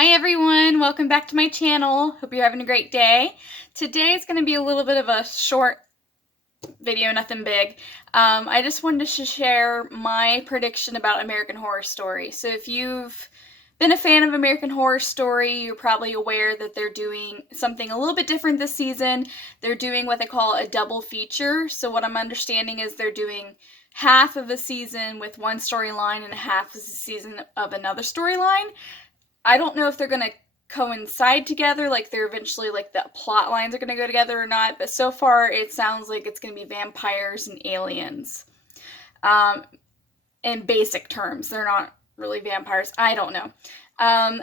Hi everyone, welcome back to my channel. Hope you're having a great day. Today is going to be a little bit of a short video, nothing big. I just wanted to share my prediction about American Horror Story. So if you've been a fan of American Horror Story, you're probably aware that they're doing something a little bit different this season. They're doing what they call a double feature. So what I'm understanding is they're doing half of a season with one storyline and half of a season of another storyline. I don't know if they're going to coincide together, like they're eventually, like the plot lines are going to go together or not, but so far it sounds like it's going to be vampires and aliens. In basic terms, they're not really vampires. I don't know.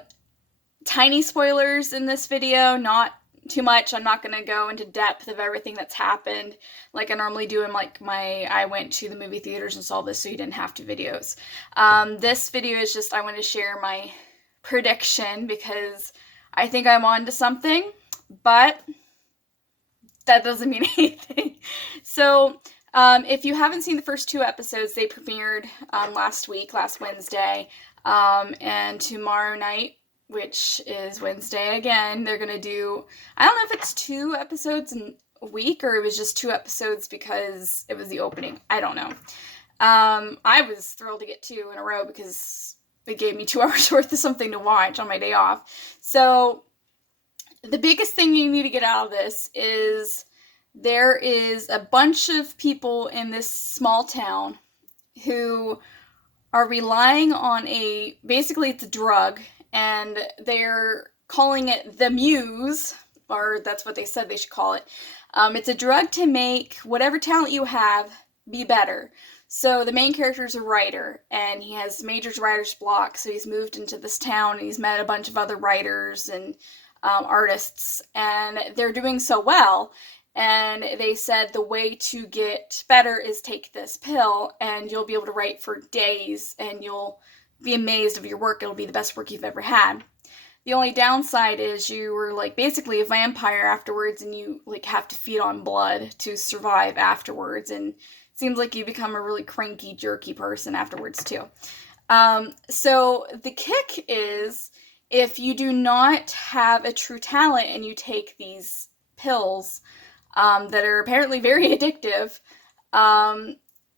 Tiny spoilers in this video, not too much. I'm not going to go into depth of everything that's happened like I normally do in like my I went to the movie theaters and saw this so you didn't have to videos. This video is just I want to share my prediction because I think I'm on to something, but that doesn't mean anything. So if you haven't seen the first two episodes, they premiered last Wednesday, and tomorrow night, which is Wednesday again, they're going to do, I don't know if it's 2 episodes in a week or it was just 2 episodes because it was the opening. I don't know. I was thrilled to get 2 in a row because it gave me 2 hours worth of something to watch on my day off. So the biggest thing you need to get out of this is there is a bunch of people in this small town who are relying on basically it's a drug, and they're calling it the Muse, or that's what they said they should call it. It's a drug to make whatever talent you have be better. So the main character is a writer, and he has major writer's block, so he's moved into this town, and he's met a bunch of other writers and artists, and they're doing so well, and they said the way to get better is take this pill, and you'll be able to write for days, and you'll be amazed of your work. It'll be the best work you've ever had. The only downside is you were like basically a vampire afterwards, and you like have to feed on blood to survive afterwards, and seems like you become a really cranky, jerky person afterwards, too. So the kick is if you do not have a true talent and you take these pills that are apparently very addictive,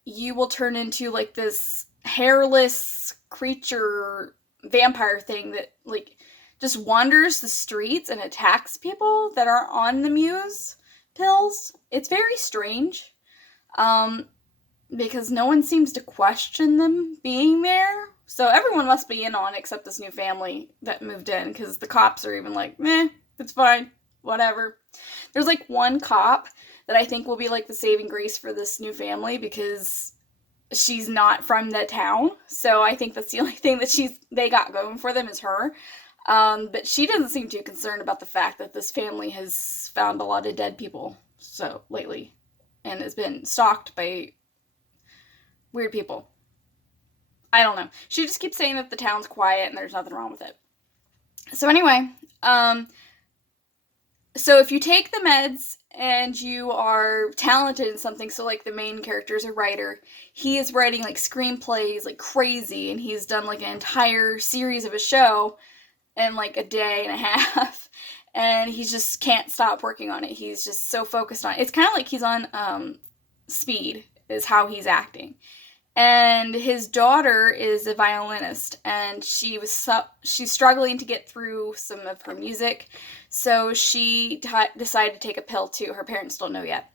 you will turn into like this hairless creature vampire thing that like just wanders the streets and attacks people that are on the Muse pills. It's very strange. Because no one seems to question them being there. So everyone must be in on it except this new family that moved in, because the cops are even like, meh, it's fine, whatever. There's like one cop that I think will be like the saving grace for this new family because she's not from the town. So I think that's the only thing that they got going for them is her. But she doesn't seem too concerned about the fact that this family has found a lot of dead people so lately and has been stalked by weird people. I don't know. She just keeps saying that the town's quiet and there's nothing wrong with it. So anyway, so if you take the meds and you are talented in something, so like the main character is a writer, he is writing like screenplays like crazy, and he's done like an entire series of a show in like a day and a half, and he just can't stop working on it. He's just so focused on it. It's kind of like he's on speed is how he's acting. And his daughter is a violinist, and she's struggling to get through some of her music, so she decided to take a pill too. Her parents don't know yet.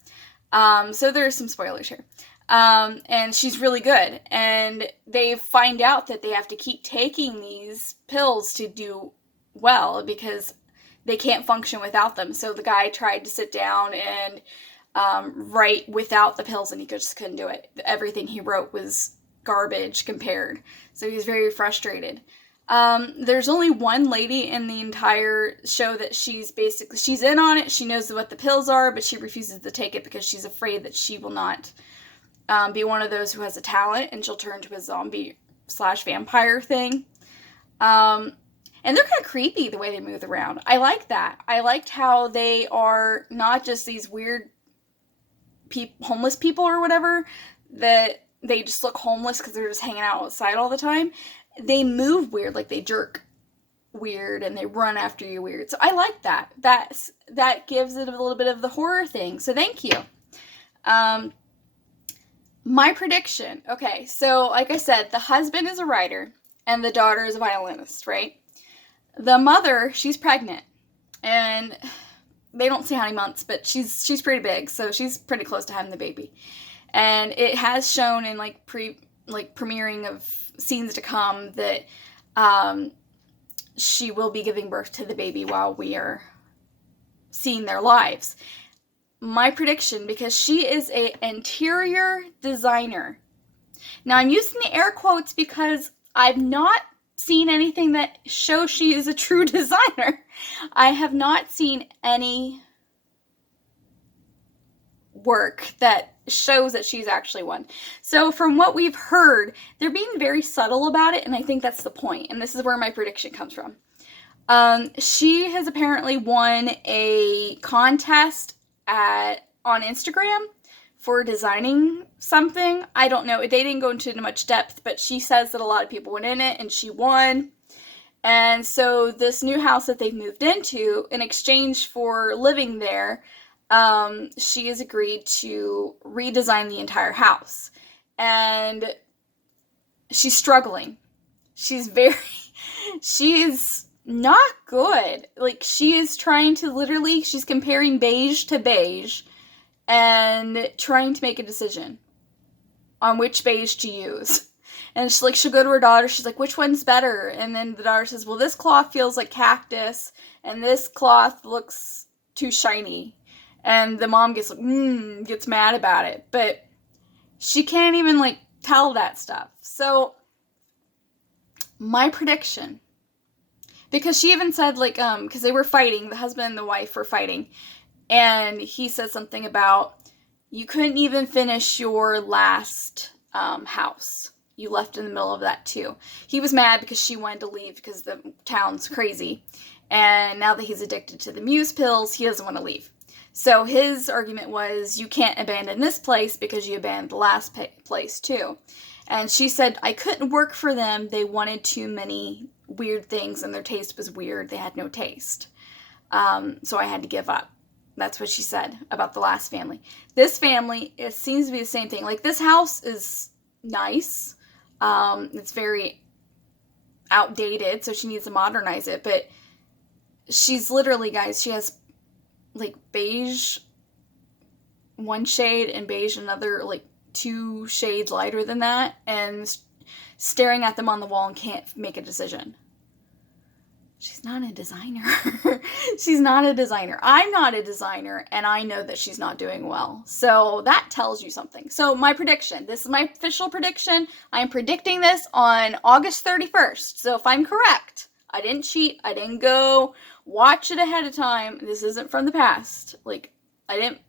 So there's some spoilers here. And she's really good, and they find out that they have to keep taking these pills to do well because they can't function without them. So the guy tried to sit down and write without the pills, and he just couldn't do it. Everything he wrote was garbage compared. So he was very frustrated. There's only one lady in the entire show that she's in on it. She knows what the pills are, but she refuses to take it because she's afraid that she will not be one of those who has a talent, and she'll turn to a zombie/vampire thing. And they're kind of creepy the way they move around. I like that. I liked how they are not just these weird homeless people or whatever, that they just look homeless because they're just hanging out outside all the time. They move weird, like they jerk. weird and they run after you weird. So I like that. That gives it a little bit of the horror thing. So thank you. My prediction. Okay, so like I said, the husband is a writer and the daughter is a violinist, right? The mother, she's pregnant, and they don't say how many months, but she's pretty big, so she's pretty close to having the baby. And it has shown in premiering of scenes to come that she will be giving birth to the baby while we are seeing their lives. My prediction, because she is an interior designer. Now I'm using the air quotes because I've not seen anything that shows she is a true designer. I have not seen any work that shows that she's actually one. So from what we've heard, they're being very subtle about it, and I think that's the point, and this is where my prediction comes from. She has apparently won a contest on Instagram for designing something. I don't know. They didn't go into much depth, but she says that a lot of people went in it and she won. And so this new house that they've moved into, in exchange for living there, she has agreed to redesign the entire house. And she's struggling. She is not good. Like, she is trying to she's comparing beige to beige and trying to make a decision on which beige to use. And she'll go to her daughter, she's like, which one's better? And then the daughter says, well, this cloth feels like cactus, and this cloth looks too shiny. And the mom gets mad about it. But she can't even, tell that stuff. So, my prediction, because she even said, because they were fighting, the husband and the wife were fighting, and he said something about, you couldn't even finish your last house. You left in the middle of that too. He was mad because she wanted to leave because the town's crazy. And now that he's addicted to the Muse pills, he doesn't want to leave. So his argument was, you can't abandon this place because you abandoned the last place too. And she said, I couldn't work for them. They wanted too many weird things and their taste was weird. They had no taste. So I had to give up. That's what she said about the last family. This family, it seems to be the same thing. This house is nice. It's very outdated, so she needs to modernize it. But she's literally, guys, she has beige one shade and beige another 2 shades lighter than that, and staring at them on the wall and can't make a decision. She's not a designer. She's not a designer. I'm not a designer, and I know that she's not doing well. So that tells you something. So my prediction, this is my official prediction. I'm predicting this on August 31st. So if I'm correct, I didn't cheat. I didn't go watch it ahead of time. This isn't from the past. I didn't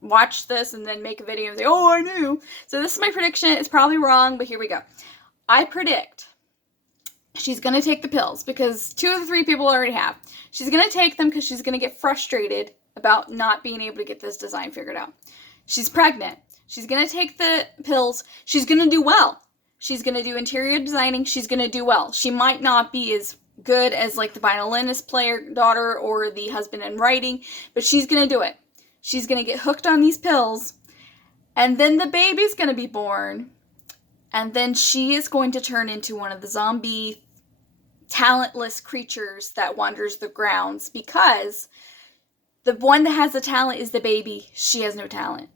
watch this and then make a video and say, oh, I knew. So this is my prediction. It's probably wrong, but here we go. I predict she's going to take the pills because 2 of the 3 people already have. She's going to take them because she's going to get frustrated about not being able to get this design figured out. She's pregnant. She's going to take the pills. She's going to do well. She's going to do interior designing. She's going to do well. She might not be as good as the violinist player daughter or the husband in writing, but she's going to do it. She's going to get hooked on these pills, and then the baby's going to be born, and then she is going to turn into one of the zombie, talentless creatures that wanders the grounds because the one that has the talent is the baby. She has no talent.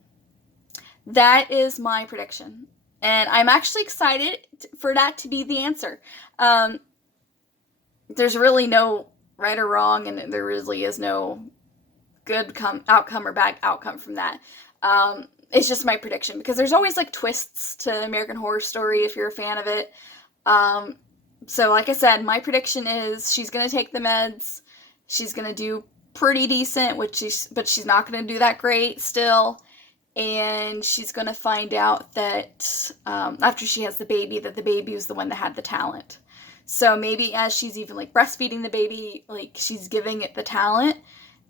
That is my prediction. And I'm actually excited for that to be the answer. There's really no right or wrong, and there really is no good outcome or bad outcome from that. It's just my prediction because there's always twists to American Horror Story if you're a fan of it. So like I said, my prediction is she's going to take the meds. She's going to do pretty decent, but she's not going to do that great still. And she's going to find out that after she has the baby, that the baby was the one that had the talent. So maybe as she's even breastfeeding the baby, she's giving it the talent.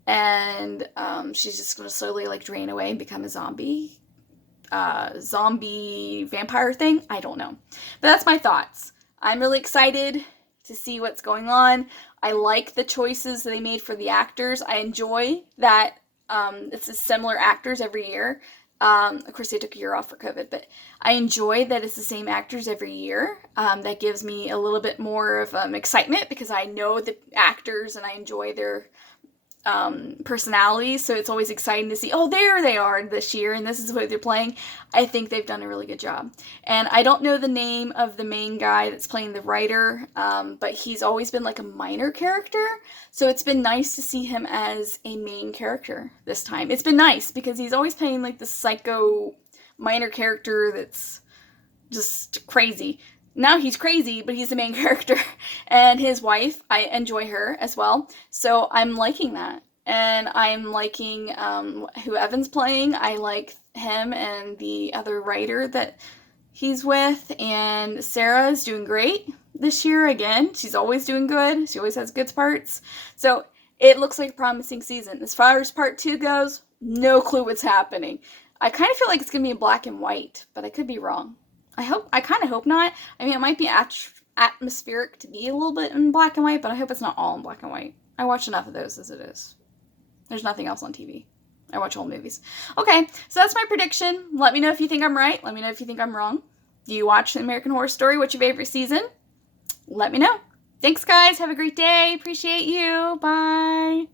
And she's just going to slowly drain away and become a zombie vampire thing. I don't know. But that's my thoughts. I'm really excited to see what's going on. I like the choices they made for the actors. I enjoy that it's a similar actors every year. Of course, they took a year off for COVID, but I enjoy that it's the same actors every year. That gives me a little bit more of excitement because I know the actors and I enjoy their personalities. So it's always exciting to see, oh, there they are this year and this is what they're playing. I think they've done a really good job. And I don't know the name of the main guy that's playing the writer, but he's always been like a minor character. So it's been nice to see him as a main character this time. It's been nice because he's always playing like the psycho minor character that's just crazy. Now he's crazy, but he's the main character. And his wife, I enjoy her as well. So I'm liking that. And I'm liking who Evan's playing. I like him and the other writer that he's with. And Sarah's doing great this year again. She's always doing good. She always has good parts. So it looks like a promising season. As far as part 2 goes, no clue what's happening. I kind of feel like it's going to be in black and white, but I could be wrong. I kind of hope not. I mean, it might be atmospheric to be a little bit in black and white, but I hope it's not all in black and white. I watch enough of those as it is. There's nothing else on TV. I watch old movies. Okay, so that's my prediction. Let me know if you think I'm right. Let me know if you think I'm wrong. Do you watch American Horror Story? What's your favorite season? Let me know. Thanks, guys. Have a great day. Appreciate you. Bye.